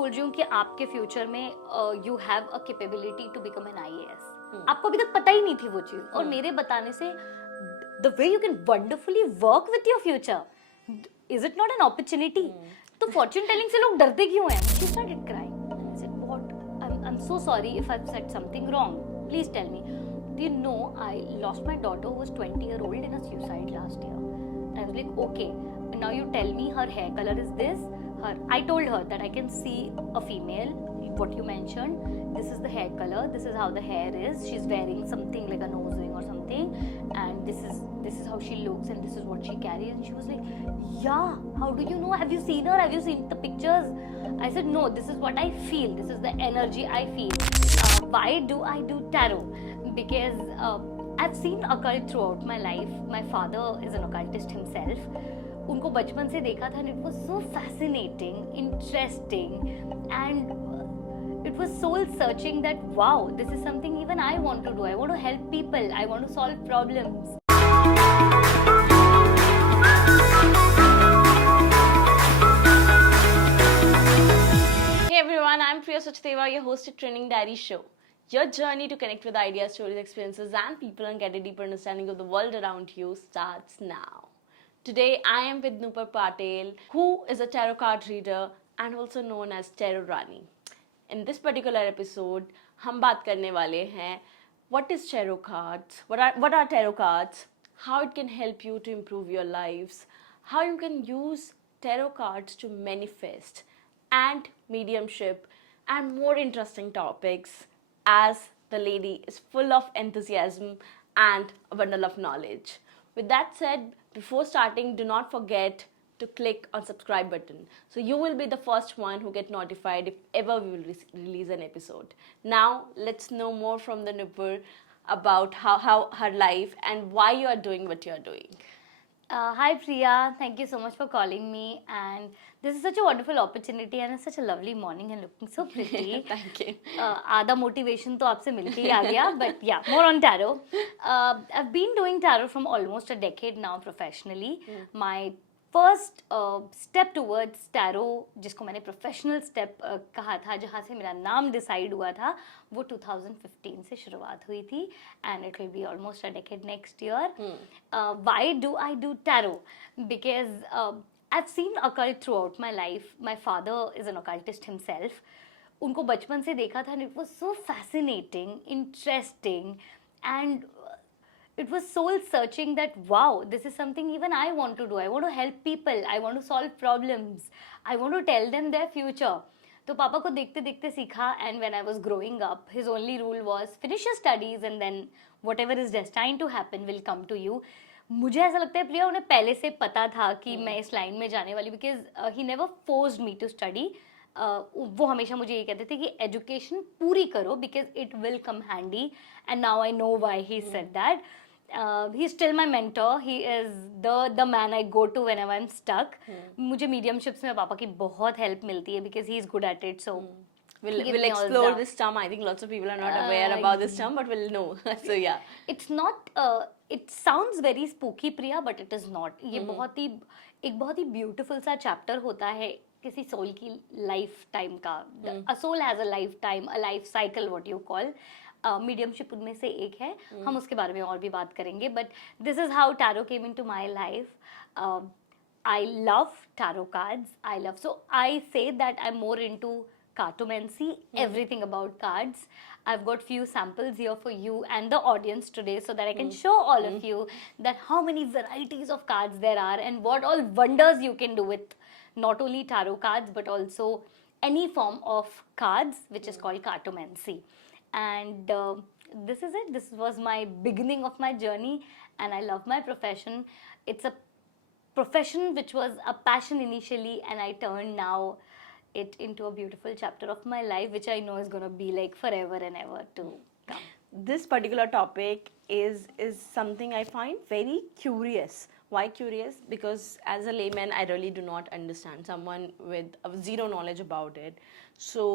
बोल रही हूँ कि आपके फ्यूचर में you have a capability to become an IAS. आपको अभी तक पता ही नहीं थी वो चीज, और मेरे बताने से the way you can wonderfully work with your future, is it not an opportunity? तो फॉर्च्यून टेलिंग से लोग डरते क्यों हैं? She started crying and I said what, I am so sorry if I have said something wrong, please tell me. Do you know I lost my daughter who was 20-year-old in a suicide last year? And I was like, okay, now you tell me her hair color is this. I told her that I can see a female, what you mentioned. This is the hair color. This is how the hair is. She's wearing something like a nose ring or something, and this is how she looks, and this is what she carries. And she was like, yeah. How do you know? Have you seen her? Have you seen the pictures? I said, no. This is what I feel. This is the energy I feel. Why do I do tarot? Because I've seen occult throughout my life. My father is an occultist himself. उनको बचपन से देखा था, and it was so fascinating, interesting, and it was soul searching that wow, this is something even I want to do. I want to help people. I want to solve problems. Hey everyone, I'm Priya Sachdeva, your host at Training Diary Show. Your journey to connect with ideas, stories, experiences, and people and get a deeper understanding of the world around you starts now. Today, I am with Nupur Patel, who is a tarot card reader and also known as Tarot Rani. In this particular episode, हम बात करने वाले हैं what is tarot cards, what are tarot cards, how it can help you to improve your lives, how you can use tarot cards to manifest, and mediumship, and more interesting topics, as the lady is full of enthusiasm and a bundle of knowledge. With that said, before starting, do not forget to click on subscribe button, so you will be the first one who get notified if ever we will release an episode. Now let's know more from the Nupur about how her life and why you are doing what you are doing. Hi Priya, thank you so much for calling me, and this is such a wonderful opportunity and it's such a lovely morning and looking so pretty. Thank you. आधा motivation तो आपसे मिलके ही आ गया, but yeah, more on tarot. I've been doing tarot from almost a decade now professionally. My first step towards tarot, जिसको मैंने professional step कहा था, जहाँ से मेरा नाम डिसाइड हुआ था, वो 2015 से शुरुआत हुई थी, and it will be almost a decade next year. Why do I do tarot? Because I've seen occult throughout my life. My father is an occultist himself. उनको बचपन से देखा था, and it was so fascinating, interesting, and it was soul searching that wow, this is something even I want to do. I want to help people. I want to solve problems. I want to tell them their future. तो पापा को देखते देखते सीखा, and when I was growing up, his only rule was finish your studies and then whatever is destined to happen will come to you. मुझे ऐसा लगता है प्रिया उन्हें पहले से पता था कि मैं इस लाइन में जाने वाली, because he never forced me to study. वो हमेशा मुझे ये कहते थे कि एजुकेशन पूरी करो because it will come handy, and now I know why he said that. He's still my mentor. He is the man I go to whenever I'm stuck. मुझे mediumships में पापा की बहुत help मिलती है because he's good at it. So we'll explore this term. I think lots of people are not aware about this term, but we'll know. So yeah, it's not. It sounds very spooky, Priya, but it is not. ये एक बहुत ही beautiful सा chapter होता है किसी soul की life time का. A soul has a lifetime, a life cycle, what you call. Mediumship उनमें से एक है. हम उसके बारे में और भी बात करेंगे, but this is how tarot came into my life. I love tarot cards. I love, so I say that I am more into cartomancy, everything about cards. I've got few samples here for you and the audience today, so that I can show all of you that how many varieties of cards there are and what all wonders you can do with not only tarot cards but also any form of cards, which is called cartomancy. And this is it. This was my beginning of my journey, and I love my profession. It's a profession which was a passion initially, and I turned now it into a beautiful chapter of my life, which I know is going to be like forever and ever to come. This particular topic is something I find very curious. Why curious? Because as a layman, I really do not understand. Someone with zero knowledge about it. So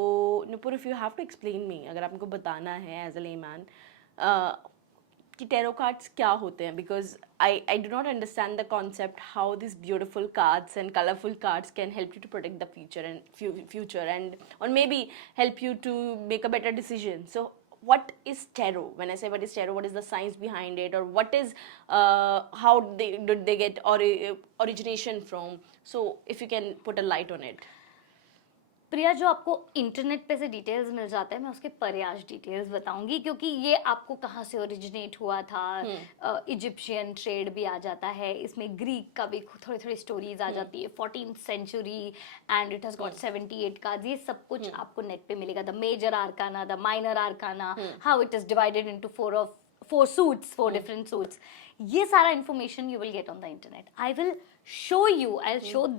Nupur, if you have to explain me, अगर आपको बताना है as a layman, कि tarot cards क्या होते हैं, because I do not understand the concept how these beautiful cards and colorful cards can help you to protect the future and or maybe help you to make a better decision. So what is tarot? When I say what is tarot, what is the science behind it, or what is how did they get origination from? So if you can put a light on it. प्रिया, जो आपको internet पे से details मिल जाता है, मैं उसके परे आज डिटेल्स बताऊंगी, क्योंकि ये आपको कहाँ से ओरिजिनेट हुआ था, इजिप्शियन ट्रेड भी आ जाता है इसमें, ग्रीक का भी थोड़ी थोड़ी स्टोरीज आ जाती है, 14th century, and it has got 78 cards, ये सब कुछ आपको नेट पे मिलेगा. The major arcana, the minor arcana, how it is divided into four suits, four different suits. ये सारा information you will get on the internet. I'll show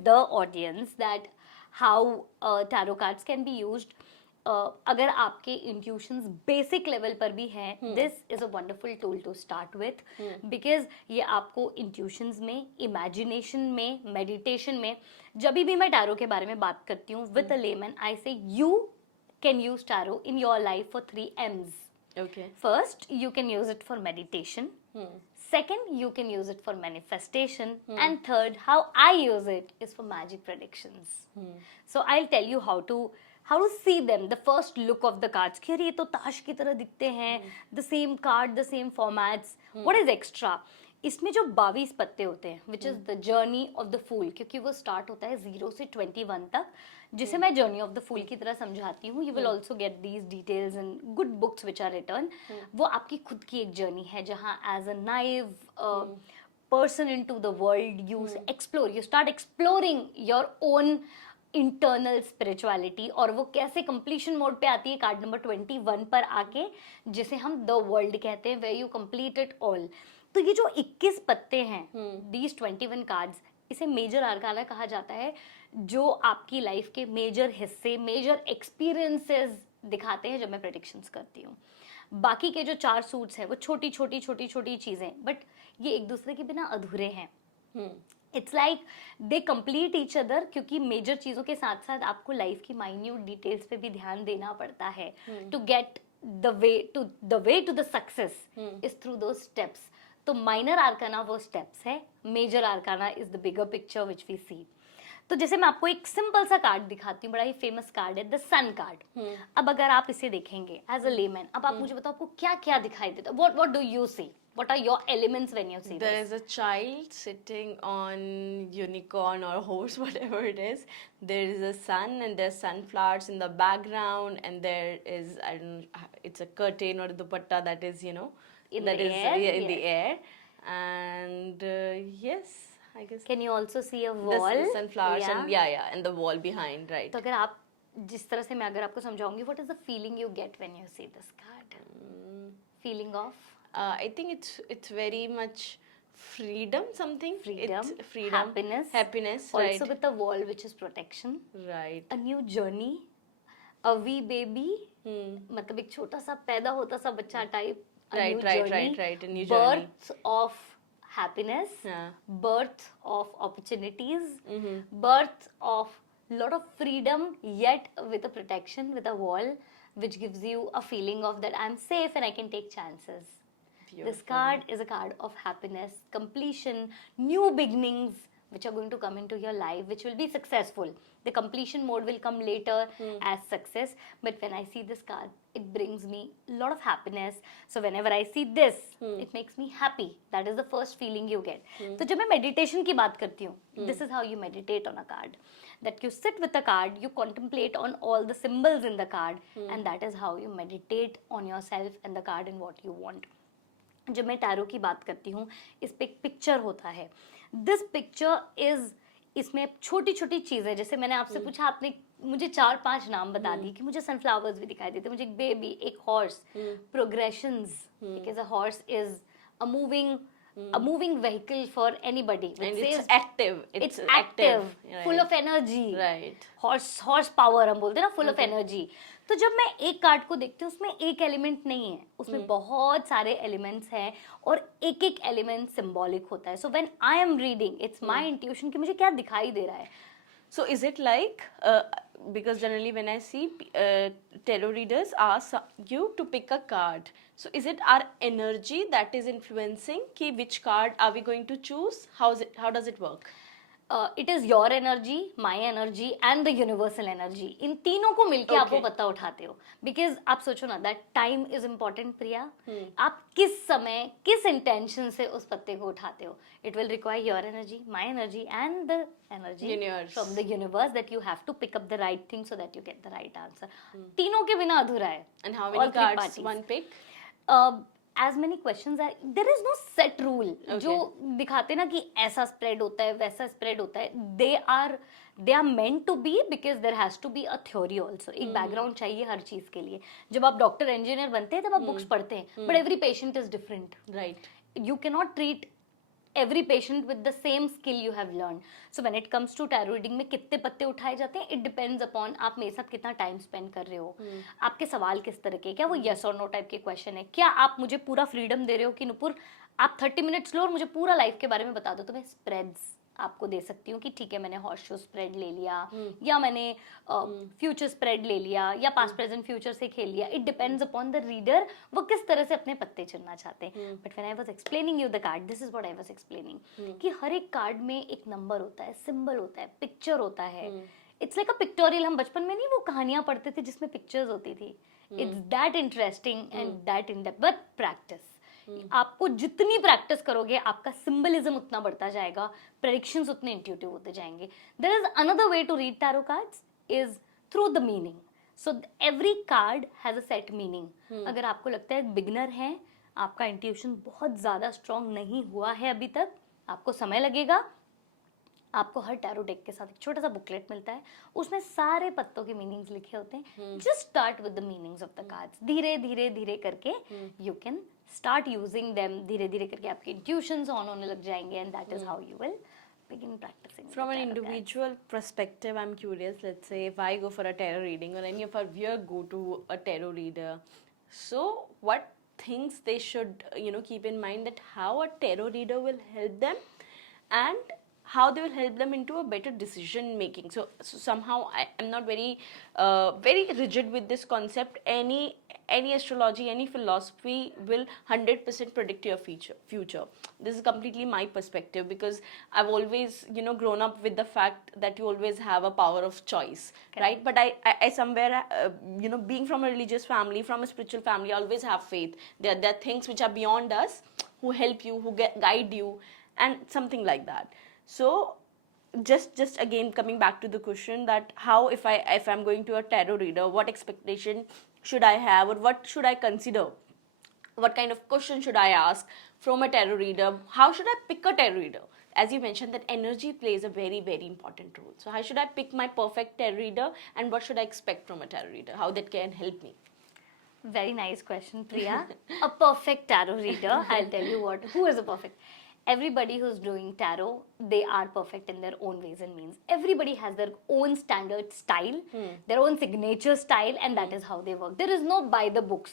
the audience that how tarot cards can be used. अगर आपके intuitions basic level पर भी हैं, this is a wonderful tool to start with, because ये आपको intuitions में, imagination में, meditation में, जब भी मैं tarot के बारे में बात करती हूँ with a layman, I say you can use tarot in your life for 3 M's. Okay. First, you can use it for meditation. Second, you can use it for manifestation. And third, how I use it is for magic predictions. So I'll tell you how to see them. The first look of the cards. कि ये तो ताश की तरह दिखते हैं. The same card, the same formats. What is extra? इसमें जो 22 पत्ते होते हैं, which is the journey of the fool, क्योंकि वो start होता है 0 से 21 तक, जिसे मैं journey of the fool की तरह समझाती हूँ. You will also get these details in good books which are written. वो आपकी खुद की एक journey है, जहाँ as a naive person into the world, you explore, you start exploring your own internal spirituality, और वो कैसे कंप्लीशन मोड पे आती है कार्ड नंबर 21 पर आके, जिसे हम द वर्ल्ड कहते हैं, where you complete it all. तो ये जो 21 पत्ते हैं, दीज 21 कार्ड्स, इसे मेजर आर्काना कहा जाता है, जो आपकी लाइफ के मेजर हिस्से, मेजर एक्सपीरियंसेस दिखाते हैं जब मैं प्रेडिक्शंस करती हूँ. बाकी के जो 4 सूट्स हैं वो छोटी छोटी छोटी छोटी चीज़ें, बट ये एक दूसरे के बिना अधूरे हैं. It's like they complete each other, क्योंकि मेजर चीज़ों के साथ साथ आपको लाइफ की माइन्यूट डिटेल्स पे भी ध्यान देना पड़ता है to get the way to the success is through दो स्टेप्स. तो माइनर आर्काना वो स्टेप्स है, major arcana is the bigger picture which we see. तो जैसे मैं आपको एक सिंपल सा कार्ड दिखाती हूँ, बड़ा ही फेमस कार्ड है, द सन कार्ड. अब अगर आप इसे देखेंगे एज अ लेमैन, अब आप मुझे बताओ आपको क्या क्या दिखाई देता है. What do you see? What are your elements when you see There this? is a child sitting on unicorn or horse, whatever it is. There is a sun and there's sunflowers in the background, and there is, I don't know, it's a curtain or dupatta that is, you know, In that the is air, in the yes. air. And yes, I guess Can you also see a the wall? sunflowers and and the wall behind, right? तो अगर आप जिस तरह से मैं अगर आपको समझाऊंगी, what is the feeling you get when you see this card? Feeling of I think it's very much freedom, something. freedom, It's freedom, happiness, also right? with the wall which is protection, Right. a new journey, a wee baby, मतलब एक छोटा सा पैदा होता सा बच्चा type, a Right, new right, journey, right, a new journey. birth of happiness, Yeah. birth of opportunities, birth of lot of freedom, yet with a protection, with a wall which gives you a feeling of that I'm safe and I can take chances. This Beautiful. card is a card of happiness, completion, new beginnings which are going to come into your life, which will be successful. The completion mode will come later as success, but when I see this card, it brings me a lot of happiness. So whenever I see this, it makes me happy. That is the first feeling you get. तो जब मैं meditation की बात करती हूँ, this is how you meditate on a card. That you sit with the card, you contemplate on all the symbols in the card, and that is how you meditate on yourself and the card and what you want. जब मैं tarot की बात करती हूँ, इस पे एक picture होता है. दिस पिक्चर इज, इसमें छोटी छोटी चीज़ें, जैसे मैंने आपसे पूछा, आपने मुझे 4-5 नाम बता दिए कि मुझे सनफ्लावर्स भी दिखाई देते, मुझे एक बेबी, एक horse, progressions, because a horse is a moving vehicle for anybody. And it's active. It's active, right. full of energy. Right. Horse power हम बोलते हैं ना, full of energy. तो जब मैं एक कार्ड को देखती हूँ, उसमें एक एलिमेंट नहीं है, उसमें बहुत सारे एलिमेंट्स हैं, और एक एक एलिमेंट सिंबॉलिक होता है. So when I am reading, it's my intuition कि मुझे क्या दिखाई दे रहा है. So is it like because generally when I see tarot readers ask you to pick a card. So is it our energy that is influencing ki which card are we going to choose? How does it work? It is your energy, my energy and the universal energy. इन तीनों को मिलकर आप वो पत्ता उठाते हो. Because आप सोचो ना, दैट टाइम इज इम्पोर्टेंट प्रिया. आप किस समय किस इंटेंशन से उस पत्ते को उठाते हो. It will require your energy, my energy and the energy from the universe that you have to pick up the right thing so that you get the right answer. तीनों के बिना अधूरा है. And how many cards one pick? as many questions are, there is no set rule. जो दिखाते ना कि ऐसा स्प्रेड होता है वैसा स्प्रेड होता है, they are meant to be because there has to be a theory also. एक बैकग्राउंड चाहिए हर चीज के लिए. जब आप डॉक्टर इंजीनियर बनते हैं तब आप बुक्स पढ़ते हैं, but every patient is different. Right. You cannot treat every patient with the same skill you have learned. So when it comes to tarot reading में कितने पत्ते उठाए जाते हैं, it depends upon आप मेरे साथ कितना टाइम स्पेंड कर रहे हो, आपके सवाल किस तरह के, क्या वो yes और no टाइप के क्वेश्चन है, क्या आप मुझे पूरा फ्रीडम दे रहे हो कि नुपुर आप 30 मिनट्स लो और मुझे पूरा लाइफ के बारे में बता दो. तो मैं स्प्रेड्स आपको दे सकती हूँ कि ठीक है मैंने हॉर्स शू स्प्रेड ले लिया या मैंने फ्यूचर स्प्रेड ले लिया या पास्ट प्रेजेंट फ्यूचर से खेल लिया. It depends upon the reader वो किस तरह से अपने पत्ते चुनना चाहते हैं. But when I was explaining you the card, this is what I was explaining कि हर एक कार्ड में एक नंबर होता है, सिंबल होता है, पिक्चर होता है. It's like a pictorial. हम बचपन में नहीं वो कहानियां पढ़ते थे जिसमें पिक्चर्स होती थी. It's that interesting and that in depth. But practice, आपको जितनी प्रैक्टिस करोगे आपका सिंबलिज्म उतना बढ़ता जाएगा, प्रेडिक्शंस उतने इंट्यूटिव होते जाएंगे. There is another way to read tarot cards is through the meaning. So every card has a set meaning. अगर आपको लगता है बिगिनर है, आपका इंट्यूशन बहुत ज्यादा स्ट्रांग नहीं हुआ है अभी तक, आपको समय लगेगा. आपको हर टैरो डेक के साथ एक छोटा सा बुकलेट मिलता है, उसमें सारे पत्तों के मीनिंग्स लिखे होते हैं. Just start with the meanings of the cards. धीरे धीरे धीरे करके you can start using them. धीरे धीरे करके आपके intuitions on होने लग जाएंगे, and that is how you will begin practicing. From an individual perspective, I'm curious, let's say if I go for a tarot reading or any of our viewers go to a tarot reader, so what things they should keep in mind, that how a tarot reader will help them and how they will help them into a better decision making. So somehow I'm not very rigid with this concept. Any astrology, any philosophy will 100% predict your future. This is completely my perspective, because I've always grown up with the fact that you always have a power of choice. Okay. Right? But I somewhere being from a religious family, from a spiritual family, I always have faith. There are things which are beyond us, who help you, who guide you, and something like that. So just again coming back to the question, that how if I'm going to a tarot reader, what expectation should I have, or what should I consider, what kind of question should I ask from a tarot reader, how should I pick a tarot reader? As you mentioned, that energy plays a very very important role. So how should I pick my perfect tarot reader, and what should I expect from a tarot reader, how that can help me? Very nice question, Priya. A perfect tarot reader, I'll tell you who is a perfect. Everybody who's doing tarot, they are perfect in their own ways and means. Everybody has their own standard style, their own signature style, and that is how they work. There is no by the books.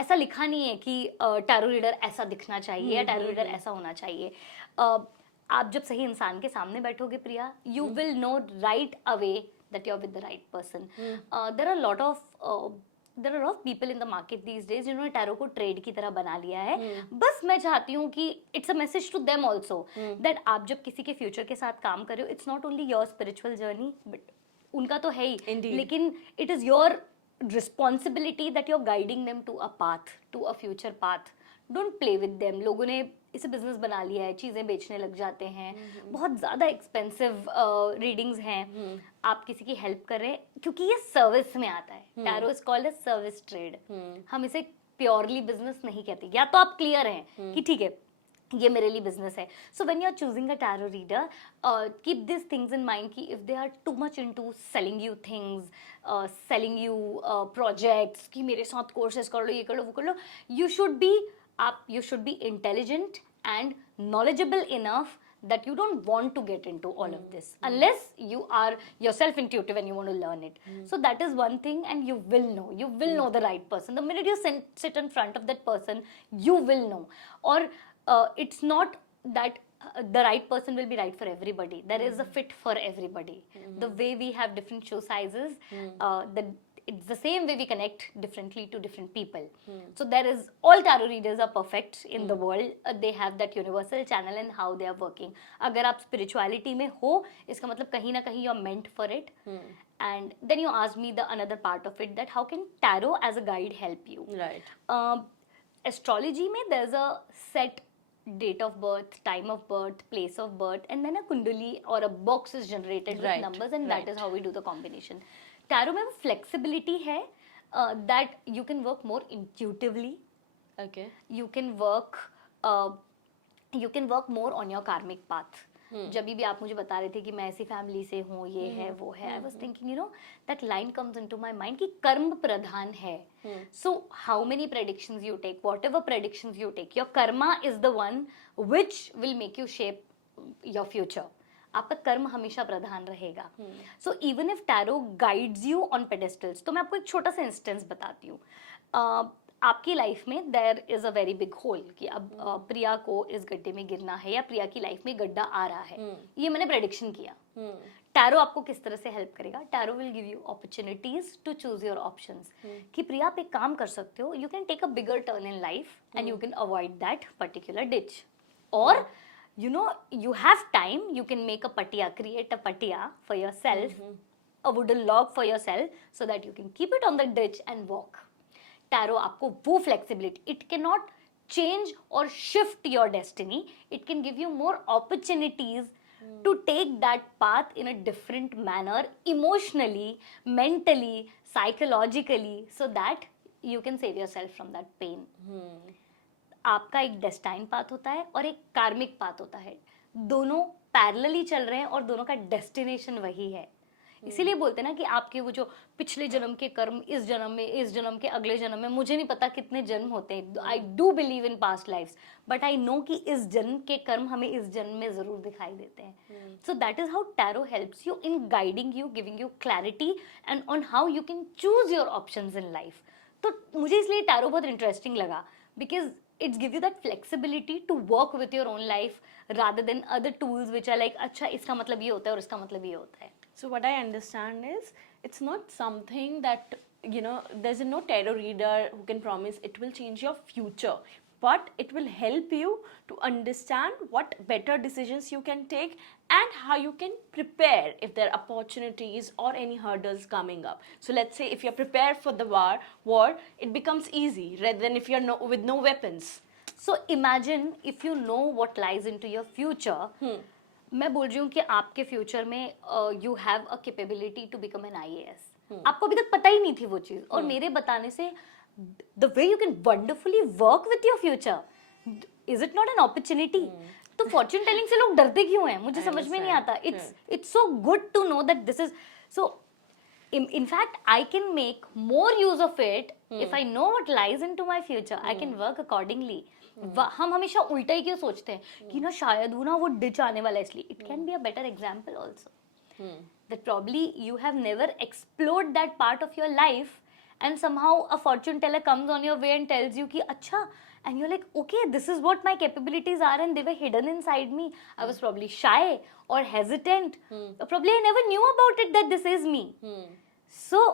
ऐसा लिखा नहीं है कि tarot reader ऐसा दिखना चाहिए या tarot reader ऐसा होना चाहिए. आप जब सही इंसान के सामने बैठोगे प्रिया, you will know right away that you're with the right person. There are a lot of people in the market these days जिन्होंने टैरो को ट्रेड की तरह बना लिया है. बस मैं चाहती हूँ कि it's a message to them also, that आप जब किसी के फ्यूचर के साथ काम कर रहे हो, it's not only your spiritual journey, but उनका तो है ही, लेकिन it is your responsibility that you are guiding them to a path, to a future path. Don't play with them. लोगों ने इसे बिजनेस बना लिया है, चीज़ें बेचने लग जाते हैं, बहुत ज़्यादा एक्सपेंसिव रीडिंग्स हैं. आप किसी की हेल्प कर रहे हैं क्योंकि ये सर्विस में आता है. Tarot is called a service trade. हम इसे प्योरली बिजनेस नहीं कहते. या तो आप क्लियर हैं कि ठीक है ये मेरे लिए बिजनेस है. So when you are choosing a tarot reader, keep this things in mind कि if they are too much into selling you things, selling you projects, कि मेरे साथ कोर्सेज कर लो, ये कर लो, वो कर लो, you should be intelligent and knowledgeable enough that you don't want to get into all of this unless you are yourself intuitive and you want to learn it. So that is one thing, and you will know the right person the minute you sit in front of that person. You will know. Or it's not that the right person will be right for everybody. There is a fit for everybody. The way we have different shoe sizes, it's the same way we connect differently to different people. So there is, all tarot readers are perfect in the world. They have that universal channel and how they are working. अगर आप spirituality में हो, इसका मतलब कहीं ना कहीं you're meant for it. And then you asked me the another part of it, that how can tarot as a guide help you? Right. Astrology में there's a set date of birth, time of birth, place of birth, and then a kundali or a box is generated with numbers, and that is how we do the combination. Tarot में flexibility है, that you can work more intuitively. Okay. You can work more on your karmic path. जब भी आप मुझे बता रहे थे कि मैं ऐसी फैमिली से हूँ, ये है वो है, I was thinking, you know, that line comes into my mind कि कर्म प्रधान है. So how many predictions you take, whatever predictions you take, your karma is the one which will make you shape your future. आपका कर्म हमेशा प्रधान रहेगा. So even if tarot guides you on pedestals, तो मैं आपको एक छोटा सा इंस्टेंस बताती हूँ. आपकी लाइफ में there is a very big hole कि अब प्रिया को इस गड्ढे में गिरना है या प्रिया की लाइफ में गड्ढा आ रहा है. ये मैंने प्रेडिक्शन किया. टैरो आपको किस तरह से हेल्प करेगा? Tarot will give you opportunities to choose your options. कि प्रिया आप एक काम कर सकते हो, you can take a bigger turn in life and you can avoid that particular ditch. और you know, you have time, you can make a patiya, create a patiya for yourself, a wooden log for yourself, so that you can keep it on the ditch and walk. Tarot आपको वो flexibility, it cannot change or shift your destiny, it can give you more opportunities to take that path in a different manner, emotionally, mentally, psychologically, so that you can save yourself from that pain. आपका एक destined path होता है और एक कार्मिक path होता है. दोनों पैरेलली चल रहे हैं और दोनों का डेस्टिनेशन वही है. इसीलिए बोलते हैं ना कि आपके वो जो पिछले जन्म के कर्म इस जन्म में, इस जन्म के अगले जन्म में, मुझे नहीं पता कितने जन्म होते हैं. I do believe in past lifes, but I know कि इस जन्म के कर्म हमें इस जन्म में जरूर दिखाई देते हैं. So that is how tarot helps you in guiding you, giving you clarity and on how you can choose your options in life. तो मुझे इसलिए टैरो बहुत इंटरेस्टिंग लगा, because it's give you that flexibility to work with your own life rather than other tools which are like, अच्छा इसका मतलब ये होता है और इसका मतलब ये होता है. So what I understand is, it's not something that, you know, there's no tarot reader who can promise it will change your future, but it will help you to understand what better decisions you can take and how you can prepare if there are opportunities or any hurdles coming up. So let's say if you're prepared for the war, it becomes easy rather than if you're with no weapons. So imagine if you know what lies into your future. मैं बोल रही हूँ कि आपके future में you have a capability to become an IAS. आपको अभी तक पता ही नहीं थी वो चीज, और मेरे बताने से the way you can wonderfully work with your future, is it not an opportunity? तो fortune telling से लोग डरते क्यों हैं? मुझे समझ में नहीं आता. It's so good to know that this is so. In fact, I can make more use of it if I know what lies into my future. I can work accordingly. हम हमेशा उल्टा ही क्यों सोचते हैं कि ना शायद वो ना वो डिच आने वाला है, इसलिए. It can be a better example also. That probably you have never explored that part of your life, and somehow a fortune teller comes on your way and tells you कि अच्छा, and you're like, okay, this is what my capabilities are, and they were hidden inside me. I was probably shy or hesitant. Probably I never knew about it that this is me. So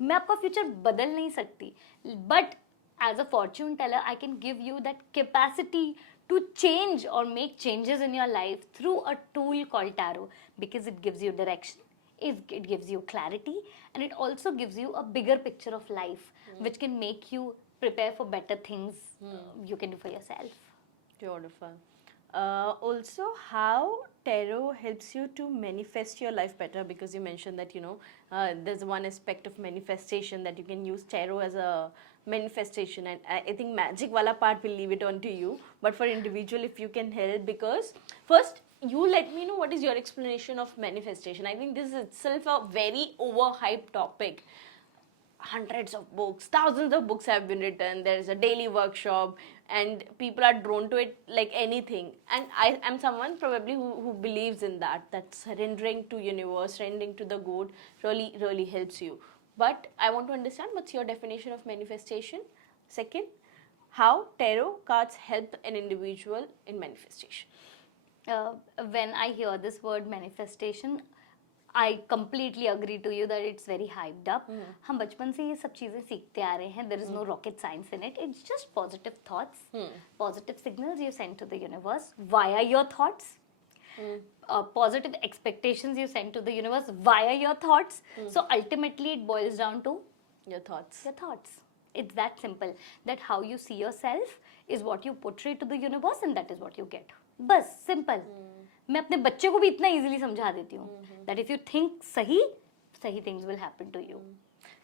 मैं आपका future बदल नहीं सकती, but as a fortune teller, I can give you that capacity to change or make changes in your life through a tool called tarot, because it gives you direction, it gives you clarity, and it also gives you a bigger picture of life, which can make you prepare for better things you can do for yourself. Beautiful. Also, how tarot helps you to manifest your life better, because you mentioned that, you know, there's one aspect of manifestation that you can use tarot as a manifestation, and I think magic wala part will leave it on to you, but for individual, if you can help, because first you let me know what is your explanation of manifestation. I think this is itself a very overhyped topic. Hundreds of books, thousands of books have been written, there is a daily workshop, and people are drawn to it like anything. And I am someone probably who believes in that surrendering to universe, surrendering to the good really helps you. But I want to understand, what's your definition of manifestation? Second, how tarot cards help an individual in manifestation? uh, when I hear this word manifestation, I completely agree to you that it's very hyped up. हम बचपन से ये सब चीजें सीखते आ रहे हैं. There is no rocket science in it. It's just positive thoughts, positive signals you send to the universe via your thoughts. Positive expectations you send to the universe via your thoughts. So ultimately it boils down to Your thoughts. your thoughts. It's that simple. That how you see yourself is what you portray to the universe and that is what you get. बस simple. मैं अपने बच्चे को भी इतना easily समझा देती हूँ that if you think सही things will happen to you.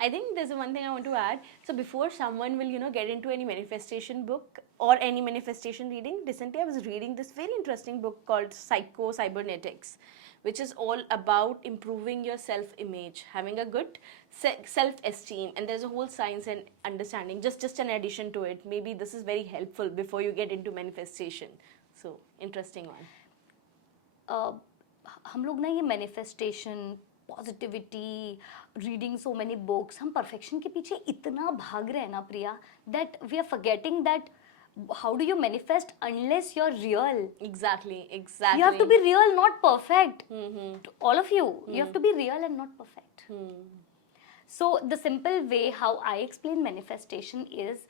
I think there's one thing I want to add. So before someone will, get into any manifestation book or any manifestation reading, recently I was reading this very interesting book called Cybernetics, which is all about improving your self-image, having a good self-esteem, and there's a whole science and understanding. Just an addition to it. Maybe this is very helpful before you get into manifestation. So interesting one. हम लोग ना ये manifestation positivity reading so many books हम perfection के पीछे इतना भाग रहे हैं ना Priya that we are forgetting that how do you manifest unless you're real? Exactly. You have to be real, not perfect. All of you have to be real and not perfect. So the simple way how I explain manifestation is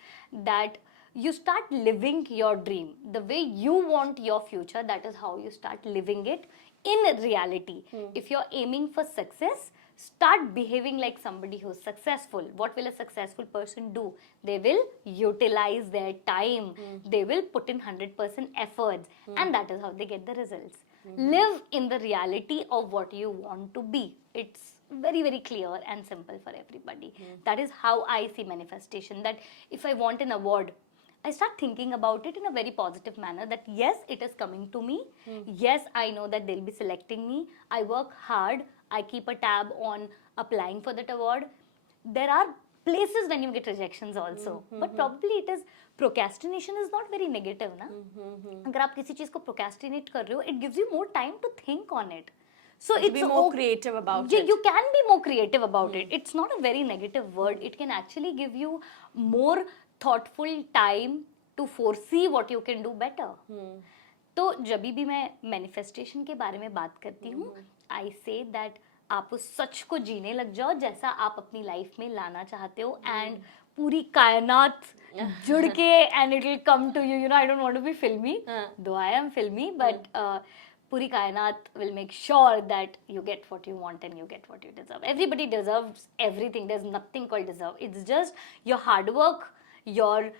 that you start living your dream the way you want your future. That is how you start living it in reality. If you're aiming for success, start behaving like somebody who's successful. What will a successful person do? They will utilize their time. They will put in 100% efforts, and that is how they get the results. Live in the reality of what you want to be. It's very, very clear and simple for everybody. That is how I see manifestation. That if I want an award, I start thinking about it in a very positive manner that yes, it is coming to me. Yes, I know that they'll be selecting me. I work hard. I keep a tab on applying for that award. There are places when you get rejections also. But probably it is, procrastination is not very negative, na? अगर आप किसी चीज को procrastinate कर रहे हो, it gives you more time to think on it. So to be more creative about it. You can be more creative about it. It's not a very negative word. It can actually give you more thoughtful time to foresee what you can do better. तो जब भी मैं manifestation के बारे में बात करती हूँ, I say that आप उस सच को जीने लग जाओ जैसा आप अपनी लाइफ में लाना चाहते हो, and पूरी कायनात जुड़ के and it will come to you. I don't want to be filmy, though I am filmy, but पूरी कायनात will make sure that you get what you want and you get what you deserve. Everybody deserves everything. There's nothing called deserve. It's just your hard work, your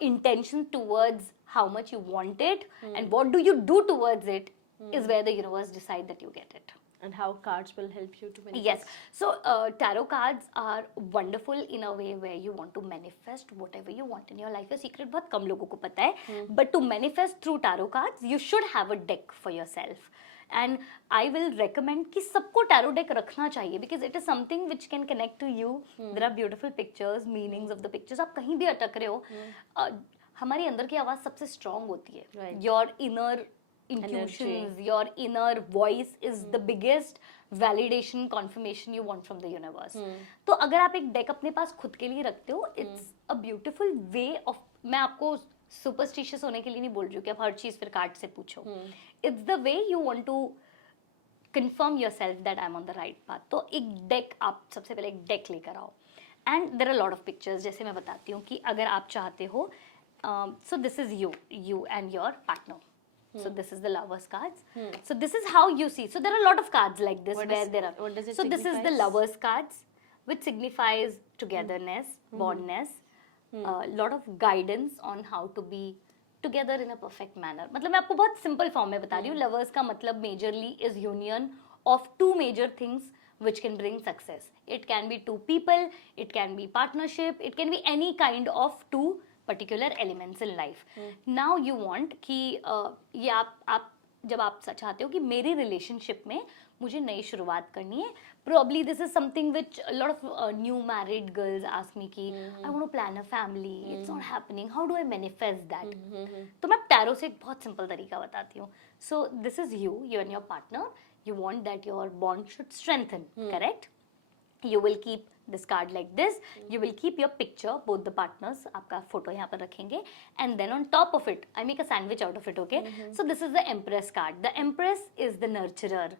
intention towards how much you want it, and what do you do towards it is where the universe decides that you get it. And how cards will help you to manifest. Yes. So tarot cards are wonderful in a way where you want to manifest whatever you want in your life. ये secret बहुत कम लोगों को पता है. But to manifest through tarot cards, you should have a deck for yourself. And I will recommend कि सबको tarot deck रखना चाहिए because it is something which can connect to you. There are beautiful pictures, meanings of the pictures. आप कहीं भी अटक रहे हो, हमारी अंदर की आवाज़ सबसे strong होती है. Right. Your inner intuitions, your inner voice is the biggest validation, confirmation you want from the universe. तो अगर आप एक deck अपने पास खुद के लिए रखते हो, it's a beautiful way of, मैं आपको superstitious होने के लिए नहीं बोल रही हूँ कि आप हर चीज़ फिर कार्ड से पूछो. It's the way you want to confirm yourself that I'm on the right path. तो एक deck, आप सबसे पहले एक deck लेकर आओ. And there are a lot of pictures. जैसे मैं बताती हूँ कि अगर आप चाहते हो, so this is you and your partner. So this is the lovers cards. So this is how you see. So there are a lot of cards like this What where there are. What does it So this is the signifies? lovers cards, which signifies togetherness, bondness, lot of guidance on how to be together in a perfect manner. मतलब मैं आपको बहुत simple form में बता रही हूँ. Lovers का मतलब majorly is union of two major things which can bring success. It can be two people, it can be partnership, it can be any kind of two particular elements in life. Now you want कि ये आप जब आप चाहते हो कि मेरी relationship में मुझे नई शुरुआत करनी है, probably this is something which a lot of new married girls ask me कि I want to plan a family, it's not happening, how do I manifest that? तो मैं tarot से एक बहुत simple तरीका बताती हूँ. So this is you and your partner. You want that your bond should strengthen, correct? You will keep this card like this. You will keep your picture, both the partners, आपका photo यहाँ पर रखेंगे, and then on top of it, I make a sandwich out of it, okay? So this is the Empress card. The Empress is the nurturer.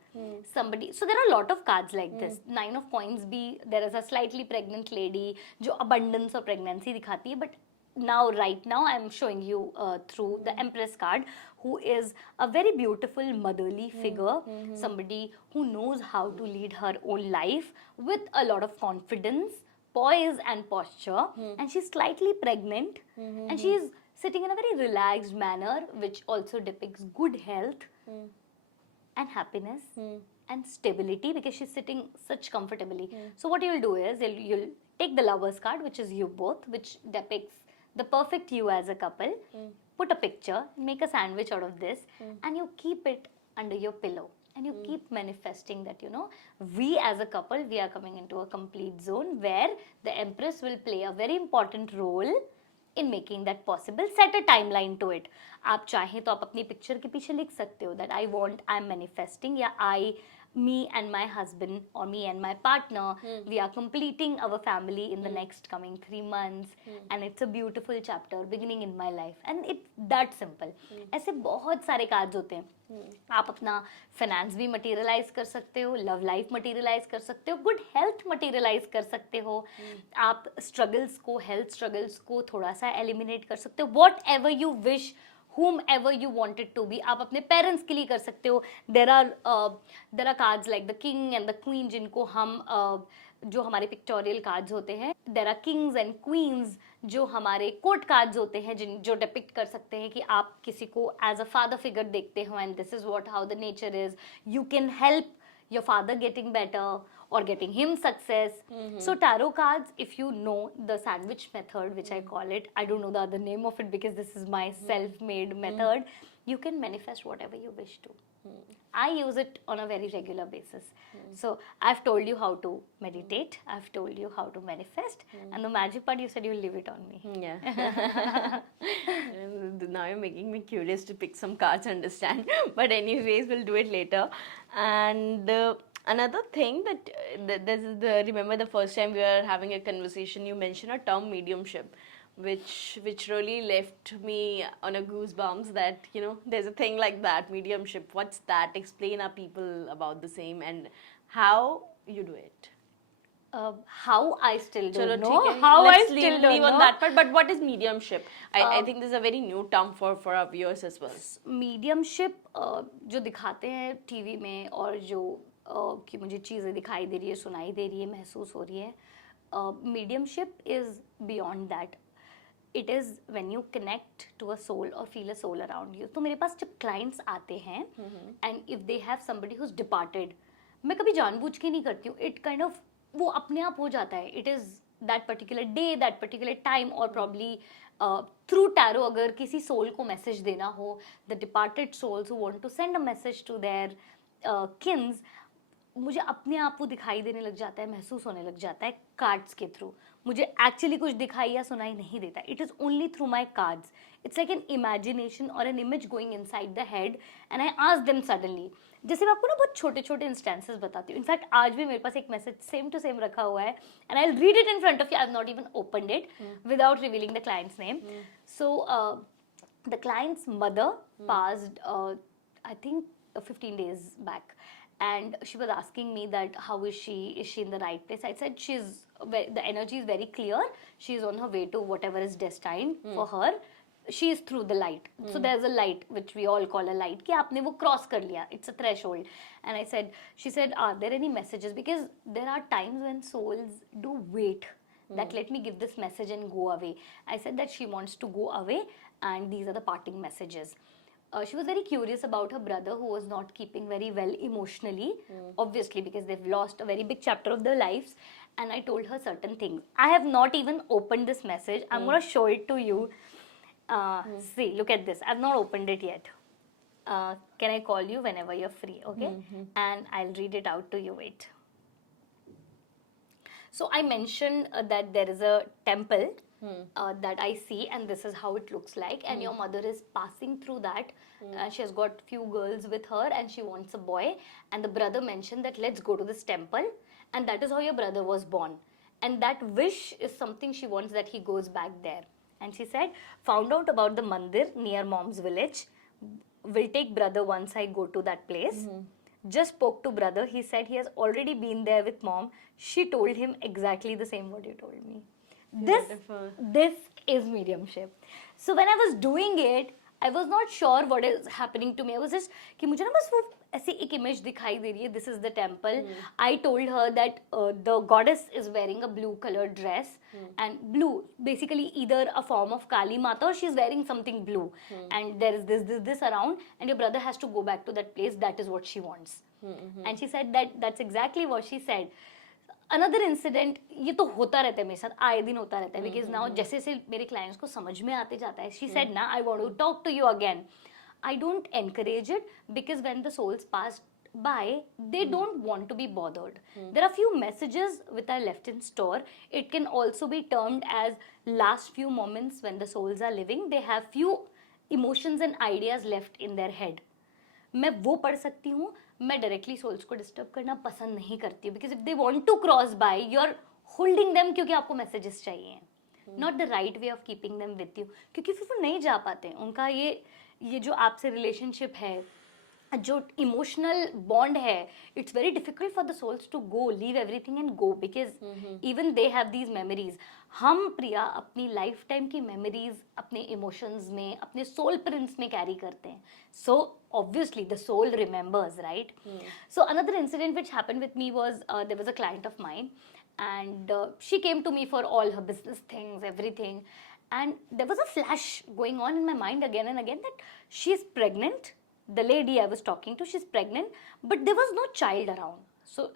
Somebody, so there are a lot of cards like this. Nine of Coins भी, there is a slightly pregnant lady जो abundance और pregnancy दिखाती है, but now right now I'm showing you through the Empress card, who is a very beautiful motherly figure, somebody who knows how to lead her own life with a lot of confidence, poise and posture, and she's slightly pregnant, and she's sitting in a very relaxed manner, which also depicts good health and happiness and stability, because she's sitting such comfortably. So what you'll do is you'll take the Lovers card, which is you both, which depicts the perfect you as a couple, put a picture, make a sandwich out of this, and you keep it under your pillow, and you keep manifesting that, you know, we as a couple, we are coming into a complete zone where the Empress will play a very important role in making that possible. Set a timeline to it. आप चाहें तो आप अपनी picture के पीछे लिख सकते हो that I want, I'm manifesting, या me and my husband or me and my partner, we are completing our family in the next coming 3 months, and it's a beautiful chapter beginning in my life, and it's that simple. ऐसे बहुत सारे cards होते हैं. आप अपना finance भी materialise कर सकते हो, लव लाइफ मटेरियलाइज कर सकते हो, गुड हेल्थ मटेरियलाइज कर सकते हो, आप स्ट्रगल्स को, हेल्थ स्ट्रगल्स को थोड़ा सा एलिमिनेट कर सकते हो, what ever you wish, whomever you want it to be. आप अपने पेरेंट्स के लिए कर सकते हो. there are cards like the king and the queen, जिनको हम जो हमारे पिक्टोरियल कार्ड्स होते हैं. there are kings and queens जो हमारे कोर्ट कार्ड्स होते हैं, जो डिपिक्ट कर सकते हैं कि आप किसी को एज अ फादर फिगर देखते हो, and this is what how the nature is. You can help your father getting better or getting him success. So tarot cards, if you know the sandwich method, which I call it, I don't know the other name of it because this is my self-made method, you can manifest whatever you wish to. I use it on a very regular basis. So I've told you how to meditate, I've told you how to manifest, and the magic part, you said you'll leave it on me. Yeah. Now you're making me curious to pick some cards, understand. But anyways, we'll do it later. And another thing that remember the first time we were having a conversation, you mentioned a term mediumship, which really left me on a goosebumps, that, you know, there's a thing like that, mediumship. What's that? Explain our people about the same and how you do it. How I still don't know. ठीक है. How I Let's still leave don't on know. that part. But what is mediumship? I think this is a very new term for our viewers as well. Mediumship जो दिखाते हैं TV में, और जो कि मुझे चीज़ें दिखाई दे रही है, सुनाई दे रही है, महसूस हो रही है, mediumship is beyond that. It is when you connect to a soul और feel a soul around you. तो मेरे पास जब क्लाइंट्स आते हैं, and if they have somebody who is departed, मैं कभी जानबूझ के नहीं करती हूँ. इट काइंड ऑफ वो अपने आप हो जाता है. It is that particular day, that particular time, और प्रॉब्ली थ्रू टैरो अगर किसी सोल को मैसेज देना हो, the departed souls who want to send a message to their kins, मुझे अपने आप वो दिखाई देने लग जाता है, महसूस होने लग जाता है कार्ड्स के थ्रू. मुझे एक्चुअली कुछ दिखाई या सुनाई नहीं देता. It is only through my cards. It's like an imagination और an image going inside the head, and I ask them suddenly. जैसे मैं आपको ना बहुत छोटे छोटे इंस्टेंसेस बताती हूँ. इनफैक्ट आज भी मेरे पास एक मैसेज सेम टू सेम रखा हुआ है, and I read it in front of you. I have not even opened it without revealing the clients name. So the clients mother passed, I think 15 days back, and she was asking me that how is she in the right place. I said the energy is very clear, she is on her way to whatever is destined for her. She is through the light. So there's a light which we all call a light, कि आपने वो cross कर लिया, it's a threshold. And she said, are there any messages, because there are times when souls do wait, that let me give this message and go away. I said that she wants to go away, and these are the parting messages. She was very curious about her brother, who was not keeping very well emotionally, obviously because they've lost a very big chapter of their lives. And I told her certain things. I have not even opened this message. I'm going to show it to you. See, look at this. I've not opened it yet. Can I call you whenever you're free, okay? And I'll read it out to you. Wait. So I mentioned that there is a temple that I see, and this is how it looks like, and your mother is passing through that. She has got few girls with her, and she wants a boy, and the brother mentioned that let's go to this temple, and that is how your brother was born. and that wish is something she wants, that he goes back there. And she said, found out about the mandir near mom's village, will take brother once I go to that place. Just spoke to brother, he said he has already been there with mom. She told him exactly the same what you told me. Beautiful. This is mediumship. So when I was doing it, I was not sure what is happening to me. I was just कि मुझे ना बस वो ऐसी एक image दिखाई दे रही है. This is the temple. I told her that the goddess is wearing a blue colored dress, and blue basically either a form of Kali Mata or she's wearing something blue. And there is this around, and your brother has to go back to that place. That is what she wants. And she said that's exactly what she said. Another incident, ये तो होता रहता है मेरे साथ, आए दिन होता रहता है, बिकॉज नाउ जैसे जैसे मेरे क्लाइंट्स को समझ में आते जाता है, शी सेड ना I want to talk to you again. I don't encourage it because when the souls pass by, they don't want to be bothered. There are few messages which are left in store. It can also be termed as last few moments when the souls are living. They have few emotions and ideas left in their head. मैं वो पढ़ सकती हूँ. मैं directly souls को disturb करना पसंद नहीं करती हूँ, because if they want to cross by, you are holding them, क्योंकि आपको मैसेजेस चाहिए, not the right way of keeping them with you, क्योंकि फिर वो नहीं जा पाते. उनका ये जो आपसे रिलेशनशिप है, जो इमोशनल बॉन्ड है, it's very difficult for the souls to go, leave everything and go, because even they have these memories. हम प्रिया अपनी लाइफ टाइम की मेमोरीज अपने इमोशंस में, अपने सोल प्रिंट्स में कैरी करते हैं. So obviously the soul remembers, right? So another incident which happened with me was there was a client of mine, and she came to me for all her business things, everything, and there was a flash going on in my mind again and again that she's pregnant. The lady I was talking to, she's pregnant, but there was no child around. So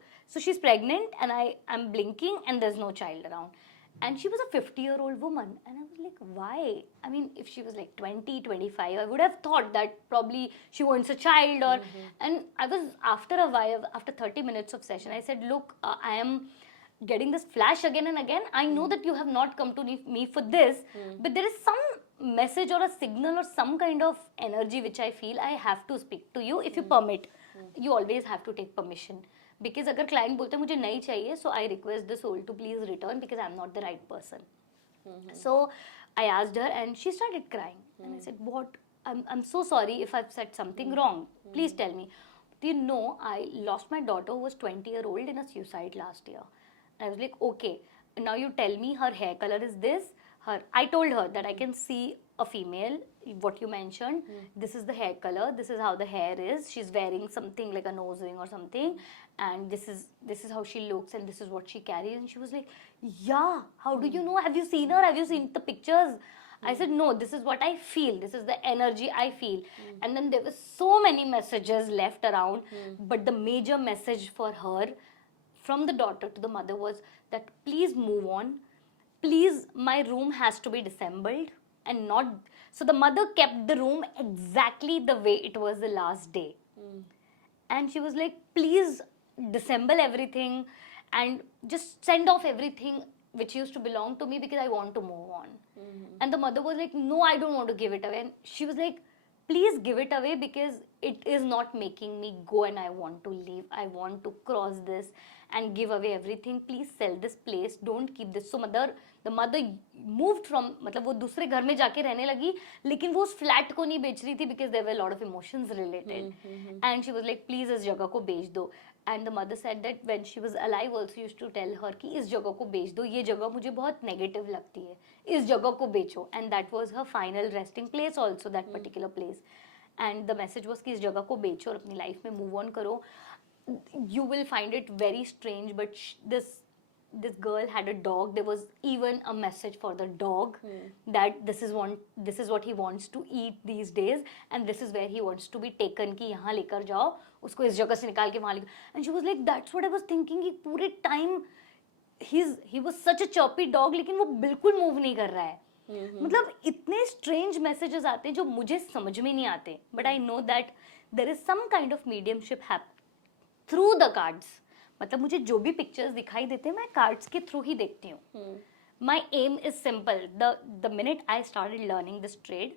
she's pregnant, and I'm blinking and there's no child around. And she was a 50-year-old woman. And I was like, why? I mean, if she was like 20, 25, I would have thought that probably she wants a child. Or And I was, after a while, after 30 minutes of session, I said, look, I am getting this flash again and again. I know that you have not come to me for this, but there is some message or a signal or some kind of energy which I feel I have to speak to you. If you permit, you always have to take permission. Because अगर client बोलते हैं मुझे नहीं चाहिए, so I request the soul to please return because I am not the right person. So I asked her and she started crying and I said what, I am so sorry if I have said something wrong, please tell me. Do you know, I lost my daughter who was 20-year-old in a suicide last year. And I was like, okay, now you tell me her hair color is this. I told her that I can see a female, what you mentioned, this is the hair color, this is how the hair is, she's wearing something like a nose ring or something, and this is how she looks, and this is what she carries. And she was like, yeah, how do you know, have you seen her, have you seen the pictures? I said, no, this is what I feel, this is the energy I feel. And then there were so many messages left around, but the major message for her from the daughter to the mother was that please move on, please, my room has to be disassembled, and not. So the mother kept the room exactly the way it was the last day. And she was like, please disassemble everything and just send off everything which used to belong to me because I want to move on. And the mother was like, no, I don't want to give it away. And she was like, please give it away because it is not making me go and I want to leave. I want to cross this and give away everything. Please sell this place. Don't keep this. So the mother moved from, मतलब वो दूसरे घर में जाके रहने लगी, लेकिन वो उस फ्लैट को नहीं बेच रही थी because there were a lot of emotions related. And she was like, please इस जगह को बेच दो. And the mother said that when she was alive also used to tell her कि इस जगह को बेच दो, ये जगह मुझे बहुत negative लगती है, इस जगह को बेचो. And that was her final resting place also, that particular place. And the message was कि इस जगह को बेचो और अपनी life में move on करो. You will find it very strange, but this girl had a dog. There was even a message for the dog that this is what he wants to eat these days, and this is where he wants to be taken. कि यहाँ लेकर जाओ उसको, इस जगह से निकाल के वहाँ लेकर. And she was like, that's what I was thinking. कि पूरे time he was such a chirpy dog, लेकिन वो बिल्कुल move नहीं कर रहा है. मतलब इतने strange messages आते हैं जो मुझे समझ में नहीं आते. But I know that there is some kind of mediumship happening through the cards. मतलब मुझे जो भी पिक्चर्स दिखाई देते हैं मैं कार्ड्स के थ्रू ही देखती हूँ. My aim is simple. The minute I started learning this trade,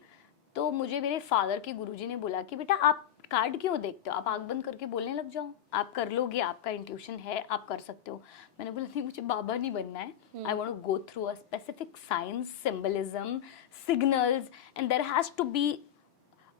तो मुझे मेरे फादर के गुरुजी ने बोला कि बेटा आप कार्ड क्यों देखते हो, आप आंख बंद करके बोलने लग जाओ, आप कर लोगे, आपका इंट्यूशन है, आप कर सकते हो. मैंने बोला नहीं, मुझे बाबा नहीं बनना है. I want to go through a specific science, symbolism, signals, and there has to be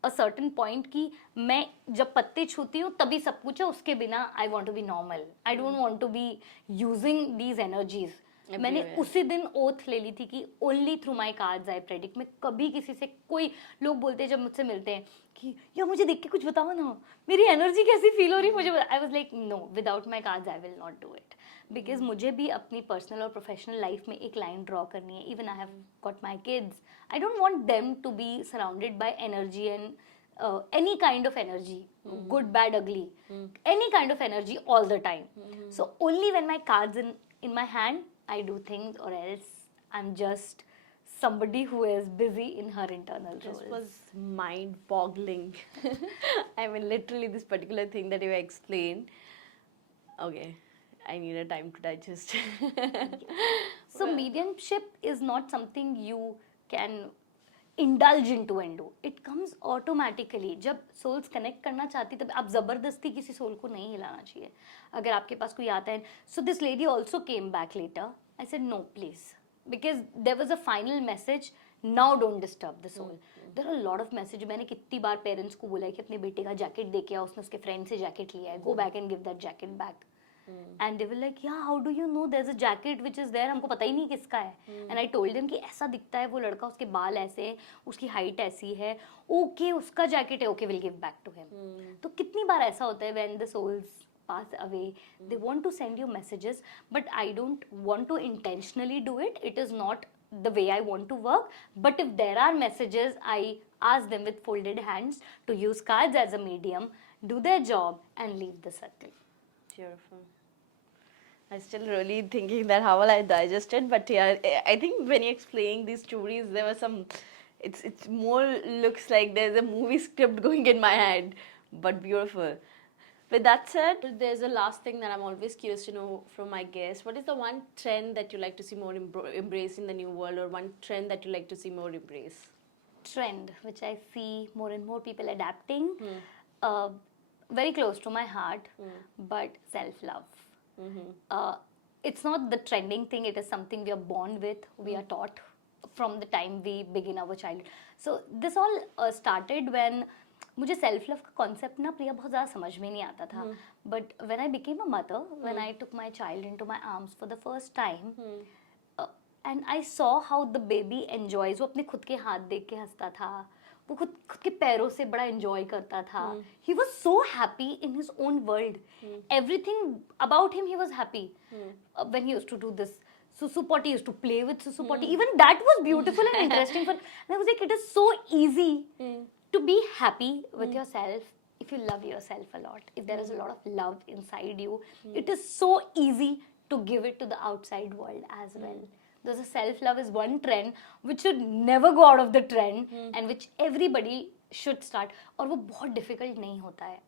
a certain point कि मैं जब पत्ते छूती हूँ तभी सब कुछ है, उसके बिना I want to be normal. I don't want to be using these energies. मैंने उसी दिन ओथ ले ली थी कि only through my cards I predict. मैं कभी किसी से, कोई लोग बोलते हैं जब मुझसे मिलते हैं कि यार मुझे देख के कुछ बताओ ना, मेरी एनर्जी कैसी फील हो रही है मुझे. I was like no, without my cards I will not do it. Because मुझे भी अपनी पर्सनल और प्रोफेशनल लाइफ में एक लाइन ड्रॉ करनी है. Even I have got my kids, I don't want them to be surrounded by energy and any kind of energy, good, bad, ugly, any kind of energy all the time. So only when my cards in my hand, I do things, or else I'm just somebody who is busy in her internal roles. This was mind-boggling. I mean, literally, this particular thing that you explained. Okay, I need a time to digest. So mediumship is not something you can indulge into and do. It comes automatically. जब souls connect करना चाहती तब आप जबरदस्ती किसी soul को नहीं हिलाना चाहिए. अगर आपके पास कोई आता है, so this lady also came back later. I said no please, because there was a final message. Now don't disturb the soul. There are a lot of messages. मैंने कितनी बार parents को बोला है कि अपने बेटे का जैकेट दे के आओ, उसने उसके friend से जैकेट लिया है, go back and give that jacket back. And they were like, yeah, how do you know there's a jacket which is there? हमको पता ही नहीं किसका है. And I told them कि ऐसा दिखता है वो लड़का, उसके बाल ऐसे हैं, उसकी हाइट ऐसी है, okay उसका जैकेट है, okay we'll give back to him. तो कितनी बार ऐसा होता है when the souls pass away, they want to send you messages, but I don't want to intentionally do it. It is not the way I want to work. But if there are messages, I ask them with folded hands to use cards as a medium, do their job, and leave the circle. Beautiful. I'm still really thinking that how will I digest it, but yeah, I think when you're explaining these stories, there was some, it's more looks like there's a movie script going in my head, but beautiful. With that said, there's a last thing that I'm always curious to know from my guests. What is the one trend that you like to see more embrace in the new world, or one trend that you like to see more embrace? Trend which I see more and more people adapting, very close to my heart, but self-love. It's not the trending thing, it is something we are born with, we are taught from the time we begin our childhood. So this all started when मुझे self love का concept ना प्रिया बहुत ज़्यादा समझ में नहीं आता था. But when I became a mother, when I took my child into my arms for the first time, and I saw how the baby enjoys. वो अपने खुद के हाथ देख के हंसता था, वो खुद के पैरों से बड़ा एंजॉय करता था. He was so happy in his own world. Everything about him he was happy. When he used to do this Susu potty, used to play with Susu potty. Even that was beautiful and interesting. And I was like, it is so easy to be happy with yourself if you love yourself a lot. If there is a lot of love inside you, it is so easy to give it to the outside world as well. There's a self-love is one trend which should never go out of the trend and which everybody should start. और वो बहुत difficult नहीं होता है.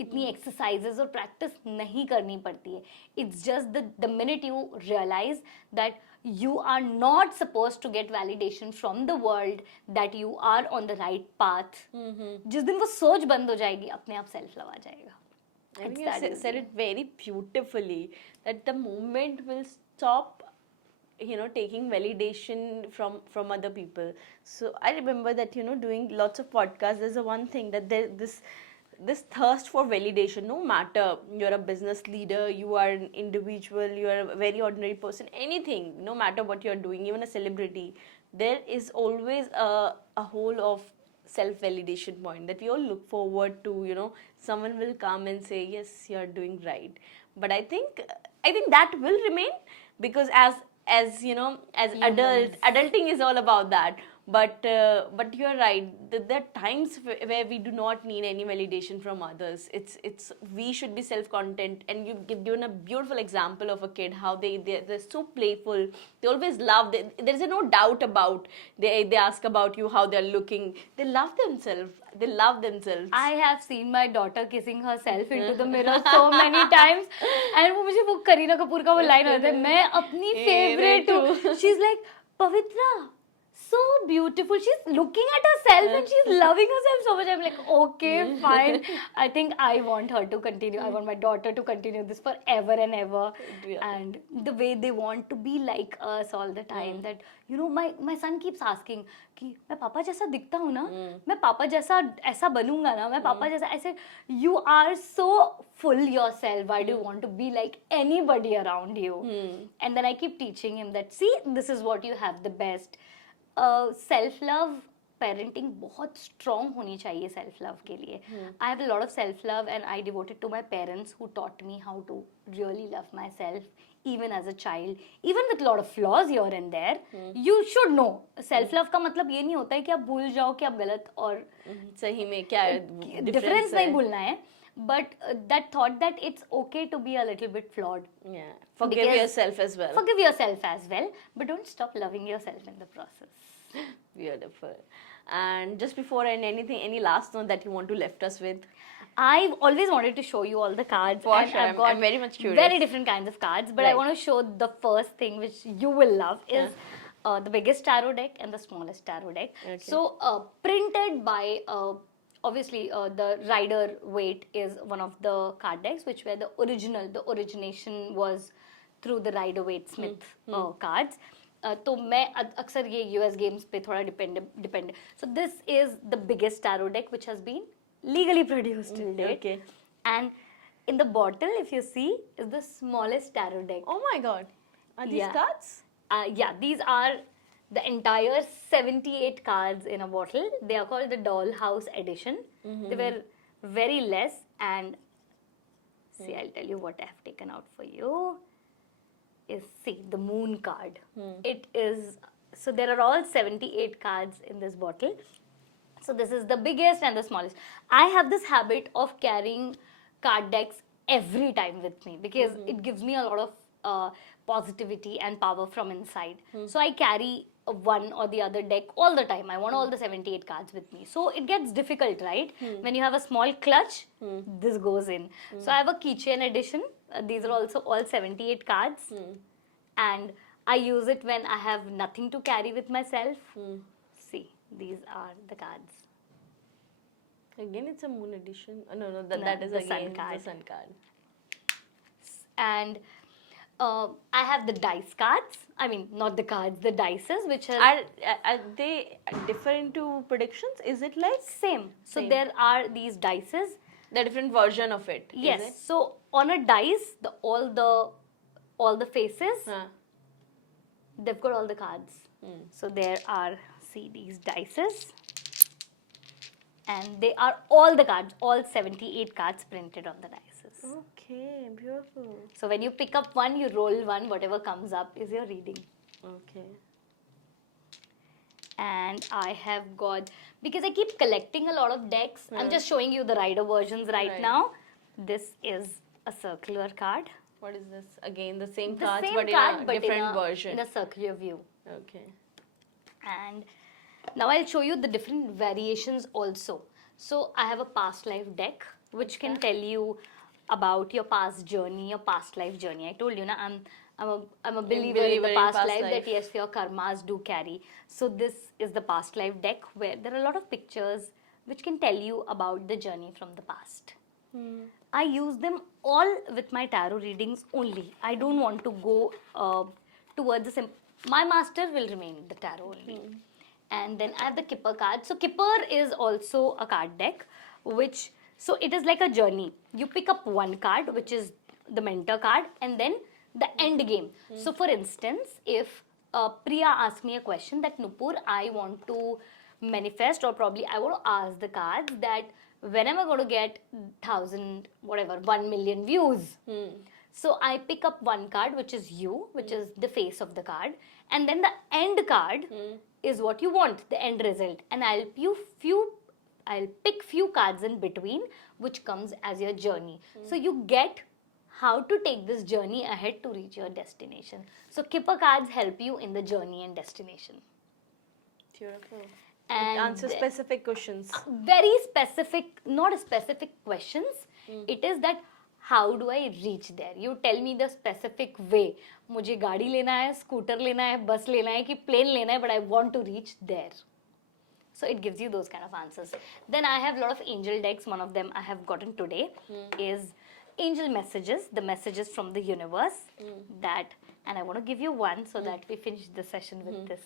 इतनी exercises और practice नहीं करनी पड़ती है. It's just the minute you realise that you are not suppose to get validation from the world, that you are on the right path. जिस दिन वो सोच बंद हो जाएगी, अपने आप सेल्फ लव आ जाएगा. I think you said it very beautifully, that the moment will stop, you know, taking validation from other people. So I remember that, you know, doing lots of podcasts, there's a one thing that there this thirst for validation, no matter you're a business leader, you are an individual, you are a very ordinary person, anything, no matter what you're doing, even a celebrity, there is always a whole of self-validation point that we all look forward to, you know, someone will come and say, yes, you're doing right. But I think that will remain, because as you know, as adulting is all about that. But you're right. There are times where we do not need any validation from others. It's we should be self-content. And you've given a beautiful example of a kid, how they're so playful. They always love. There's no doubt about. They ask about you, how they're looking. They love themselves. They love themselves. I have seen my daughter kissing herself into the mirror so many times. And वो मुझे वो करीना कपूर का वो line होता है, मैं अपनी favourite हूँ. She's like, Pavitra, so beautiful. She's looking at herself and she's loving herself so much. I'm like, okay, fine. I think I want her to continue. I want my daughter to continue this forever and ever. Yeah. And the way they want to be like us all the time. That, you know, my son keeps asking कि मैं पापा जैसा दिखता हूँ ना, मैं पापा जैसा ऐसा बनूंगा ना, मैं पापा जैसा ऐसे. You are so full yourself. Why do you want to be like anybody around you? And then I keep teaching him that, see, this is what you have the best. Self love parenting बहुत strong होनी चाहिए self love के लिए. I have a lot of self love and I devoted to my parents who taught me how to really love myself even as a child, even with a lot of flaws here and there. You should know self love का मतलब ये नहीं होता है कि आप भूल जाओ कि आप गलत और सही में क्या difference नहीं भूलना है. But that thought that it's okay to be a little bit flawed. Yeah. Forgive yourself as well. Forgive yourself as well, but don't stop loving yourself in the process. Beautiful. And just before I end anything, any last note that you want to left us with? I've always wanted to show you all the cards. For and sure. I've got I'm very much curious. Very different kinds of cards, but I Right. want to show the first thing which you will love is the biggest tarot deck and the smallest tarot deck. Okay. So printed by obviously the rider weight is one of the card decks which were the origination was through the rider weight Smith cards. तो मैं अक्सर ये US games पे थोड़ा depend. So this is the biggest tarot deck which has been legally produced till date. Okay. And in the bottle, if you see, is the smallest tarot deck. Oh my god. Are these Yeah. cards? Yeah, these are the entire 78 cards in a bottle. They are called the Dollhouse Edition. They were very less. And see, I'll tell you what I have taken out for you. Is see the moon card. It is, so there are all 78 cards in this bottle. So this is the biggest and the smallest. I have this habit of carrying card decks every time with me because it gives me a lot of positivity and power from inside. So I carry one or the other deck all the time. I want all the 78 cards with me. So it gets difficult, right? When you have a small clutch, this goes in. So I have a keychain edition. These are also all 78 cards. And I use it when I have nothing to carry with myself. See, these are the cards. Again, it's a moon edition. Oh, no, No, that is the again sun card. the sun card. And I have the dice cards. I mean, not the cards, the dices, which are Are they different to predictions? Is it like same. So Same. there are these dices. the different version of it? Is Yes. it? So on a dice, all the faces, they've got all the cards. So there are, see, these dices. And they are all the cards, all 78 cards printed on the dices. Okay, beautiful. So when you pick up one, you roll one, whatever comes up is your reading. Okay. And I have got, because I keep collecting a lot of decks, I'm just showing you the rider versions right now. This is a circular card. What is this? Again, the same The cards, same but card, in a but different version. in a circular view. Okay. And now I'll show you the different variations also. So I have a past life deck which can tell you about your past journey, your past life journey. I told you, na, I'm a believer in the past life, that yes, your karmas do carry. So this is the past life deck where there are a lot of pictures which can tell you about the journey from the past. I use them all with my tarot readings only. I don't want to go towards the my master will remain the tarot only. And then I have the Kipper card. So Kipper is also a card deck, which, so it is like a journey. You pick up one card, which is the mentor card, and then the end game. So for instance, if Priya asks me a question that, Nupur, I want to manifest, or probably I want to ask the cards that when am I going to get 1,000, whatever, 1 million views? So I pick up one card, which is you, which is the face of the card, and then the end card is what you want, the end result, and I'll pick few cards in between, which comes as your journey. So you get how to take this journey ahead to reach your destination. So Kipper cards help you in the journey and destination. Beautiful. And answer specific questions. Very specific, not specific questions. It is that how do I reach there? You tell me the specific way. मुझे गाड़ी लेना है, scooter लेना है, बस लेना है कि प्लेन लेना है, but I want to reach there. So it gives you those kind of answers. Then I have a lot of angel decks. One of them I have gotten today is angel messages, the messages from the universe. That, and I want to give you one so that we finish the session with this.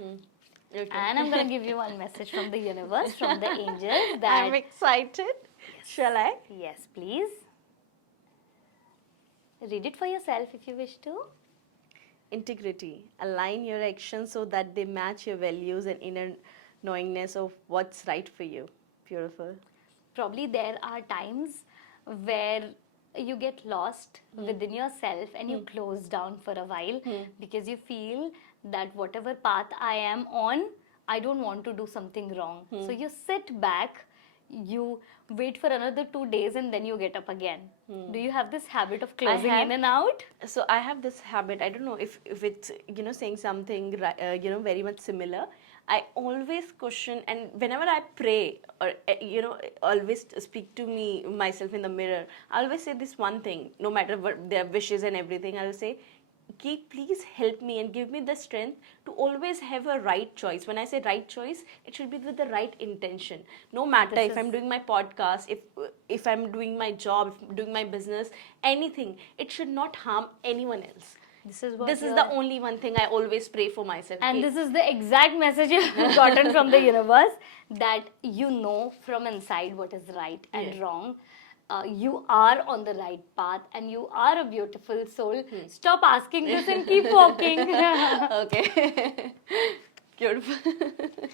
Okay. And I'm going to give you one message from the universe, from the angels. That I'm excited. Shall I? Yes, please. Read it for yourself if you wish to. Integrity. Align your actions so that they match your values and inner knowingness of what's right for you. Beautiful. Probably there are times where you get lost within yourself and you close down for a while because you feel that whatever path I am on, I don't want to do something wrong. So you sit back, you wait for another 2 days and then you get up again. Do you have this habit of closing have. in and out? So I have this habit. I don't know if it's saying something very much similar. I always question, and whenever I pray or always speak to myself in the mirror, I always say this one thing. No matter what their wishes and everything, I will say, please help me and give me the strength to always have a right choice. When I say right choice, it should be with the right intention. No matter if I'm doing my podcast, if I'm doing my job, if I'm doing my business, anything, it should not harm anyone else. This is the only one thing I always pray for myself. And this is the exact message you've gotten from the universe, that you know from inside what is right and wrong. You are on the right path and you are a beautiful soul. Stop asking this and keep walking. Okay. Beautiful.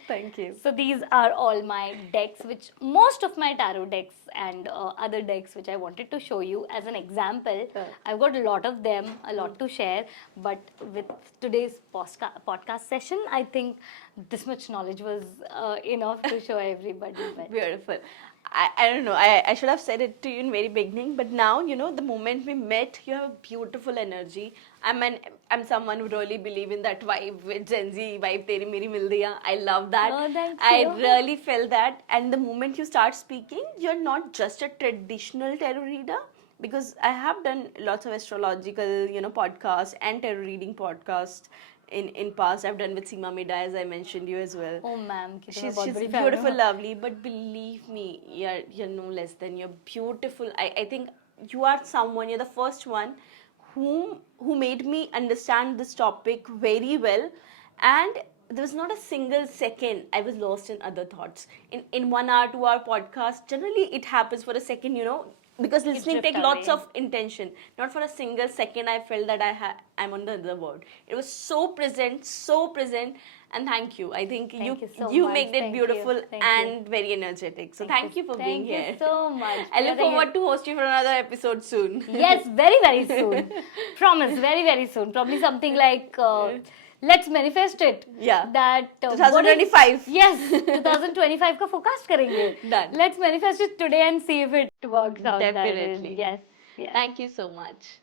Thank you. So these are all my decks, which most of my tarot decks and other decks which I wanted to show you as an example. I've got a lot of them, a lot to share, but with today's podcast session, I think this much knowledge was enough to show everybody. But beautiful. I don't know, I should have said it to you in very beginning, but now, the moment we met, you have a beautiful energy. I'm someone who really believe in that vibe, with Gen Z vibe, teri meri mil diya. I love that. Oh, thank I you. really felt that. And the moment you start speaking, you're not just a traditional tarot reader, because I have done lots of astrological, podcasts and tarot reading podcasts. In past, I've done with Seema Mida, as I mentioned you as well. Oh, ma'am. She's beautiful, lovely, but believe me, you're no less than. You're beautiful. I think you are someone. You're the first one who made me understand this topic very well, and there was not a single second I was lost in other thoughts. In 1 hour, 2 hour podcast, generally it happens for a second, because listening takes lots of intention. Not for a single second I felt that I'm on the other word. It was so present, and thank you. I think you much. made it Thank beautiful you. Thank and very energetic. So thank you for being here. Thank you so much. I look forward to host you for another episode soon. Yes, very, very soon. Promise, very, very soon. Probably something like, let's manifest it. Yeah. That 2025. Yes, 2025 का forecast करेंगे. Done. Let's manifest it today and see if it works out. Definitely. Yes. Yeah. Thank you so much.